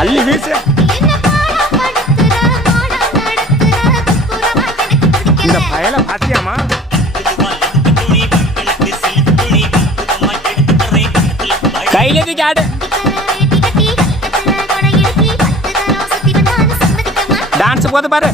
அள்ளி வீசு. இந்த பயல பாத்தியாமா? கையில ஆடு டான்ஸ் போது பாரு.